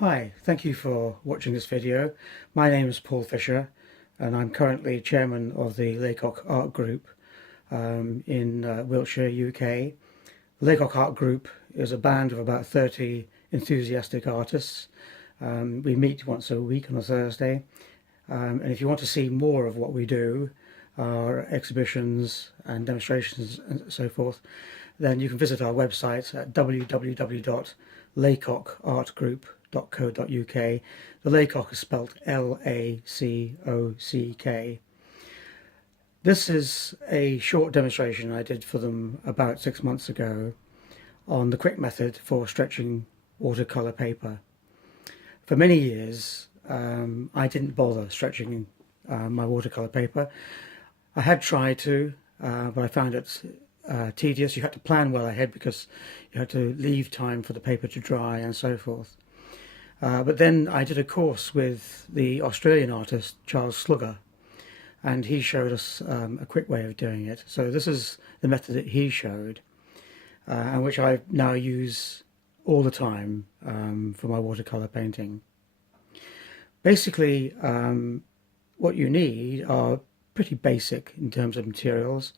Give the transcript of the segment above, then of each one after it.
Hi, thank you for watching this video. My name is Paul Fisher and I'm currently chairman of the Laycock Art Group in Wiltshire, UK. The Laycock Art Group is a band of about 30 enthusiastic artists. We meet once a week on a Thursday, and if you want to see more of what we do, our exhibitions and demonstrations and so forth, then you can visit our website at www.laycockartgroup.co.uk. The Laycock is spelt Lacock. This is a short demonstration I did for them about 6 months ago on the quick method for stretching watercolour paper. For many years I didn't bother stretching my watercolour paper. I had tried to, but I found it tedious. You had to plan well ahead because you had to leave time for the paper to dry and so forth. But then I did a course with the Australian artist Charles Slugger, and he showed us a quick way of doing it. So this is the method that he showed, and which I now use all the time for my watercolour painting. Basically, what you need are pretty basic in terms of materials.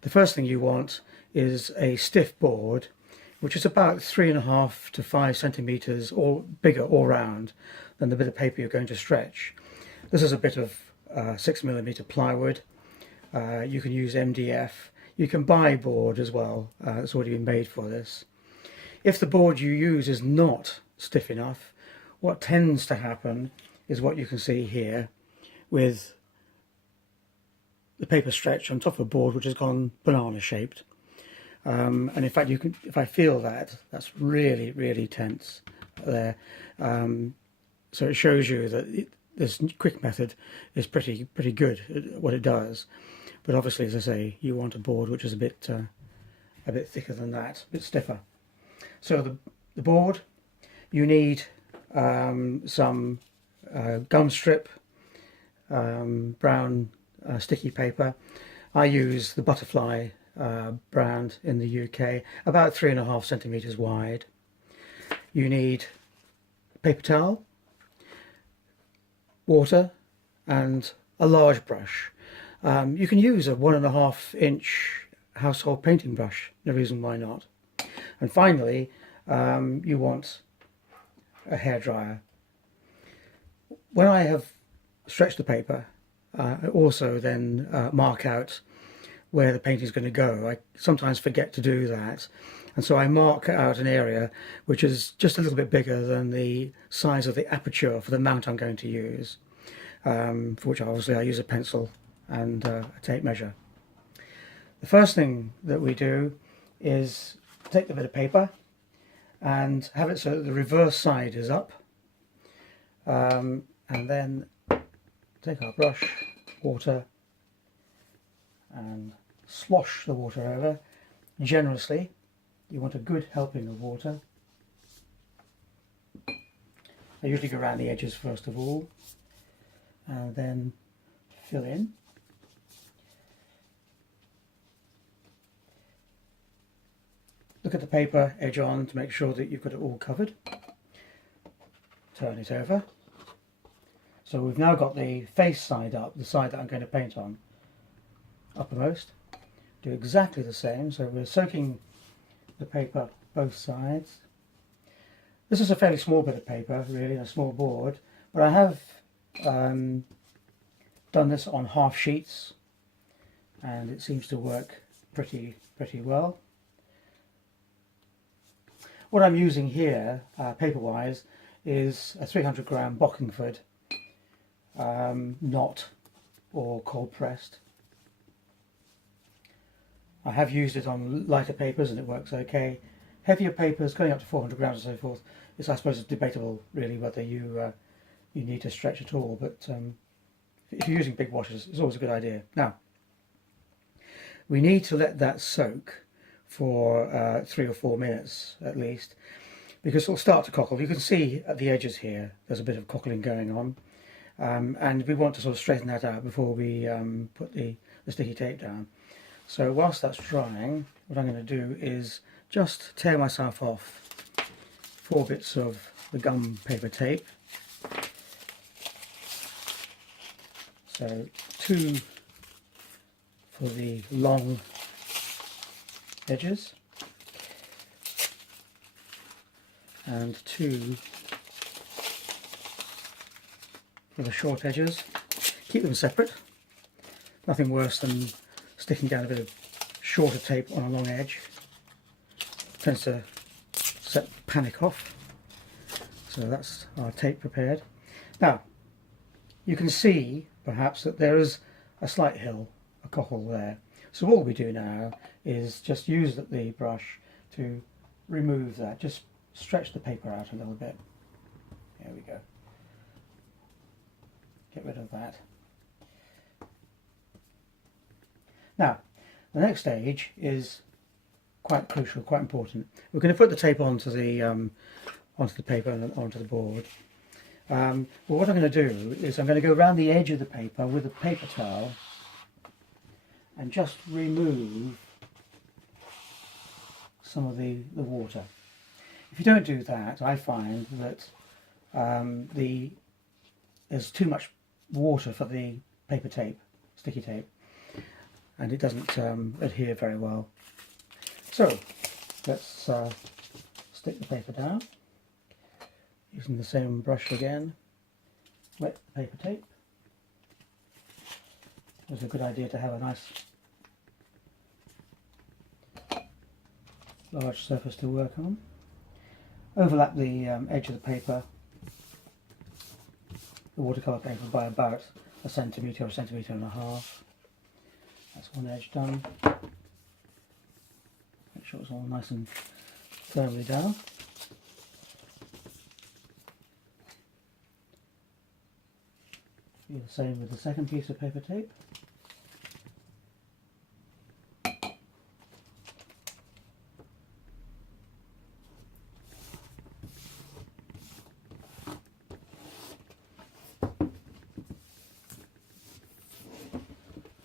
The first thing you want is a stiff board, which is about 3.5 to 5 centimeters or bigger all round than the bit of paper you're going to stretch. This is a bit of 6mm plywood. You can use MDF. You can buy board as well. It's already been made for this. If the board you use is not stiff enough, what tends to happen is what you can see here, with the paper stretched on top of a board which has gone banana shaped. And in fact, you can, if I feel that, that's really tense there. So it shows you that this quick method is pretty good at what it does. But obviously, as I say, you want a board which is a bit thicker than that, a bit stiffer. So the board, you need some gum strip, brown sticky paper. I use the Butterfly brand in the UK, about 3.5 centimeters wide. You need paper towel, water, and a large brush. You can use a 1.5-inch household painting brush, no reason why not. And finally, you want a hairdryer. When I have stretched the paper, I also then mark out where the painting is going to go. I sometimes forget to do that, and so I mark out an area which is just a little bit bigger than the size of the aperture for the mount I'm going to use, for which obviously I use a pencil and a tape measure. The first thing that we do is take the bit of paper and have it so that the reverse side is up, and then take our brush, water, and slosh the water over generously. You want a good helping of water. I usually go around the edges first of all, and then fill in. Look at the paper edge on to make sure that you've got it all covered. Turn it over. So we've now got the face side up, the side that I'm going to paint on, uppermost. Do exactly the same, so we're soaking the paper both sides. This is a fairly small bit of paper, really, a small board, but I have done this on half sheets, and it seems to work pretty well. What I'm using here, paper-wise, is a 300-gram Bockingford, knot or cold pressed. I have used it on lighter papers and it works okay. Heavier papers, going up to 400 grams and so forth, I suppose it's debatable really whether you need to stretch at all, but if you're using big washes, it's always a good idea. Now, we need to let that soak for 3 or 4 minutes at least, because it'll start to cockle. You can see at the edges here there's a bit of cockling going on, and we want to sort of straighten that out before we put the sticky tape down. So whilst that's drying, what I'm going to do is just tear myself off 4 bits of the gum paper tape. So 2 for the long edges and 2 for the short edges. Keep them separate. Nothing worse than sticking down a bit of shorter tape on a long edge. Tends to set panic off. So that's our tape prepared. Now you can see perhaps that there is a slight hill, a cockle there. So all we do now is just use the brush to remove that. Just stretch the paper out a little bit. There we go. Get rid of that. Now, the next stage is quite crucial, quite important. We're going to put the tape onto the paper and onto the board. Well, what I'm going to do is I'm going to go around the edge of the paper with a paper towel and just remove some of the water. If you don't do that, I find that there's too much water for the paper tape, sticky tape, and it doesn't adhere very well. So let's stick the paper down using the same brush again. Wet paper tape. It's a good idea to have a nice large surface to work on. Overlap the edge of the paper, the watercolour paper, by about a centimetre or a centimetre and a half. That's one edge done. Make sure it's all nice and firmly down. Do the same with the second piece of paper tape.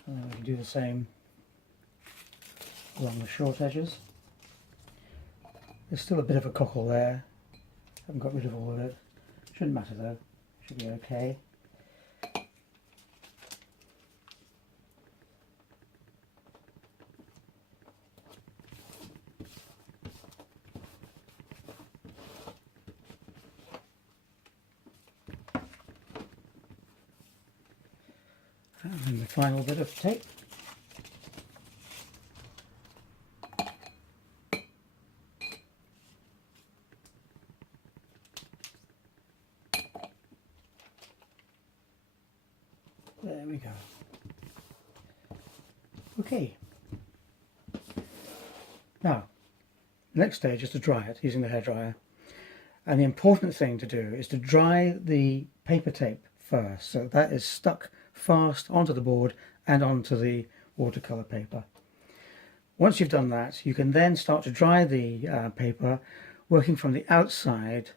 And then we can do the same along the short edges. There's still a bit of a cockle there. Haven't got rid of all of it. Shouldn't matter though. Should be okay. And then the final bit of tape. There we go. Okay. Now, the next stage is to dry it using the hairdryer. And the important thing to do is to dry the paper tape first, so that is stuck fast onto the board and onto the watercolour paper. Once you've done that, you can then start to dry the paper, working from the outside,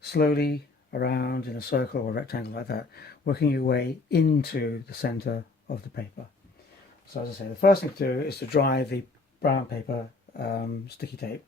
slowly around in a circle or rectangle like that, working your way into the centre of the paper. So as I say, the first thing to do is to dry the brown paper sticky tape.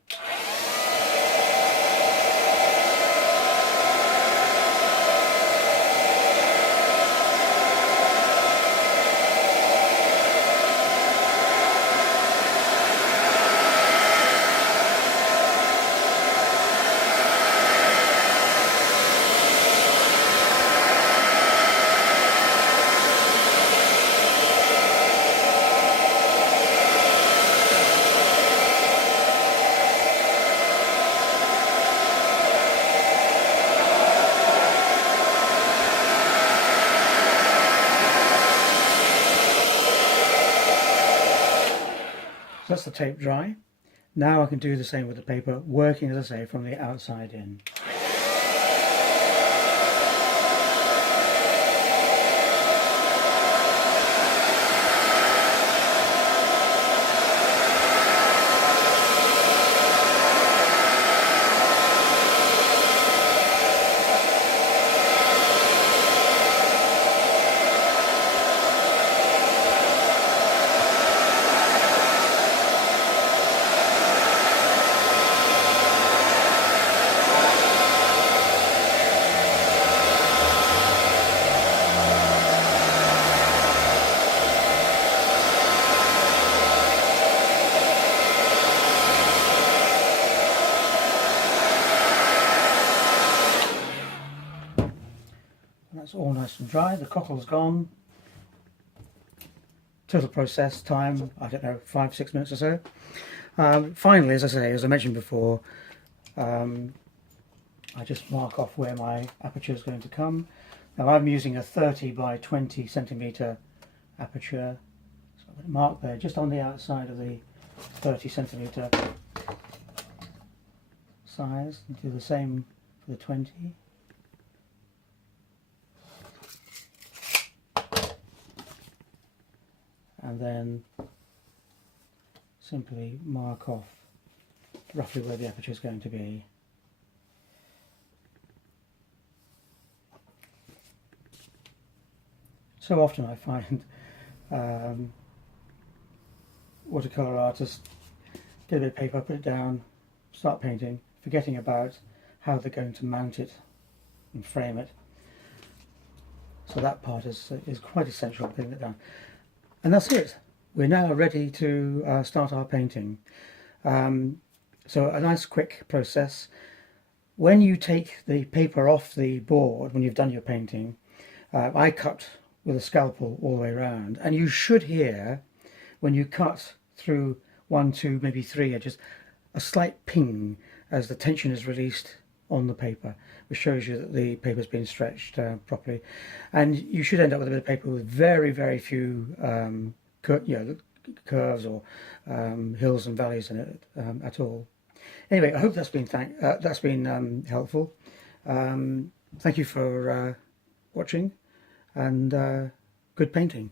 That's the tape dry. Now I can do the same with the paper, working, as I say, from the outside in. That's all nice and dry. The cockle's gone. Total process time, I don't know, 5-6 minutes or so. Finally, as I mentioned before, I just mark off where my aperture is going to come. Now I'm using a 30 by 20 centimetre aperture, so I'm going to mark there just on the outside of the 30 centimetre size, and do the same for the 20. And then simply mark off roughly where the aperture is going to be. So often I find watercolour artists get a bit of paper, put it down, start painting, forgetting about how they're going to mount it and frame it. So that part is quite essential, putting it down. And that's it. We're now ready to start our painting. So a nice quick process. When you take the paper off the board, when you've done your painting, I cut with a scalpel all the way around, and you should hear, when you cut through 1, 2, maybe 3 edges, a slight ping as the tension is released on the paper, which shows you that the paper's been stretched properly. And you should end up with a bit of paper with very, very few curves or hills and valleys in it at all. Anyway, I hope that's been helpful. Thank you for watching, and good painting.